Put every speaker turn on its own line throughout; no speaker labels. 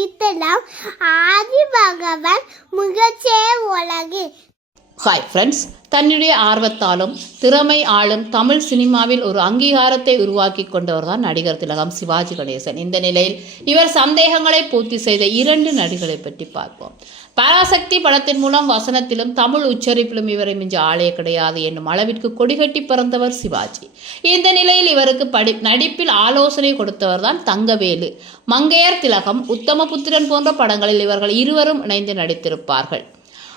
அளித்தலாம் ஆதி பகவன் முகச்சே உலகு
hi friends தன்னுடைய ஆர்வத்தாலும் திறமை ஆளும் தமிழ் சினிமாவில் ஒரு அங்கீகாரத்தை உருவாக்கி கொண்டவர் தான் நடிகர் திலகம் சிவாஜி கணேசன். இந்த நிலையில் இவர் சந்தேகங்களை பூர்த்தி செய்த இரண்டு நடிகளை பற்றி பார்ப்போம். பராசக்தி படத்தின் மூலம் வசனத்திலும் தமிழ் உச்சரிப்பிலும் இவரை மிஞ்ச ஆளே கிடையாது என்னும் அளவிற்கு கொடிகட்டி பிறந்தவர் சிவாஜி. இந்த நிலையில் இவருக்கு படி நடிப்பில் ஆலோசனை கொடுத்தவர் தான் தங்கவேலு. மங்கையர் திலகம் உத்தமபுத்திரன் போன்ற படங்களில் இவர்கள் இருவரும் இணைந்து நடித்திருப்பார்கள்.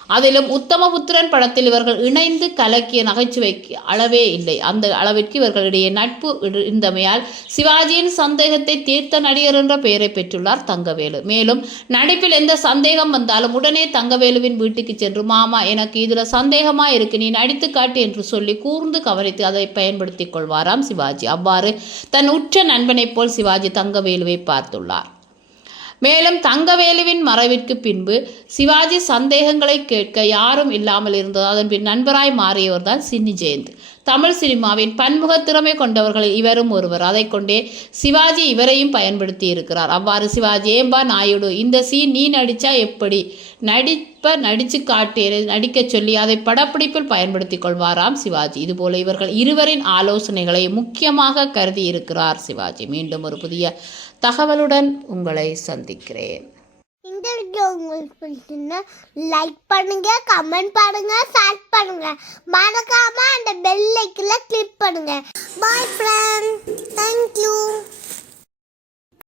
அதிலும் உத்தமபுத்திரன் படத்தில் இவர்கள் இணைந்து கலக்கிய நகைச்சுவைக்கு அளவே இல்லை. அந்த அளவிற்கு இவர்களிடையே நட்பு இருந்தமையால் சிவாஜியின் சந்தேகத்தை தீர்த்த நடிகர் என்ற பெயரை பெற்றுள்ளார் தங்கவேலு. மேலும் நடிப்பில் எந்த சந்தேகம் வந்தாலும் உடனே தங்கவேலுவின் வீட்டுக்கு சென்று மாமா எனக்கு இதுல சந்தேகமா இருக்கு நீ நடித்து காட்டு என்று சொல்லி கூர்ந்து கவனித்து அதை பயன்படுத்திக் கொள்வாராம் சிவாஜி. அவ்வாறு தன் உற்ற நண்பனைப் போல் சிவாஜி தங்கவேலுவை பார்த்துள்ளார். மேலும் தங்கவேலுவின் மறைவிற்கு பின்பு சிவாஜி சந்தேகங்களை கேட்க யாரும் இல்லாமல் இருந்தது. அதன் பின் நண்பராய் மாறியவர் தான் சின்னி ஜெயந்த். தமிழ் சினிமாவின் பன்முக திறமை கொண்டவர்களில் இவரும் ஒருவர். அதை கொண்டே சிவாஜி இவரையும் பயன்படுத்தி இருக்கிறார். அவ்வாறு சிவாஜி ஏம்பா நாயுடு இந்த சீன் நீ நடிச்சா எப்படி? நடிப்ப நடிச்சு காட்டு நடிக்க நடிக்கச் சொல்லி அதை படப்பிடிப்பில் பயன்படுத்திக் கொள்வாராம் சிவாஜி. இதுபோல இவர்கள் இருவரின் ஆலோசனைகளை முக்கியமாக கருதி இருக்கிறார் சிவாஜி. மீண்டும் ஒரு புதிய தகவலுடன் உங்களை சந்திக்கிறேன்.
இந்த வீடியோ உங்களுக்கு பிடிச்சிருந்தா லைக் பண்ணுங்க கமெண்ட் பண்ணுங்க ஷேர் பண்ணுங்க. மறக்காம பெல் ஐக்கில் கிளிக் பண்ணுங்கள் பாய் ஃப்ரெண்ட்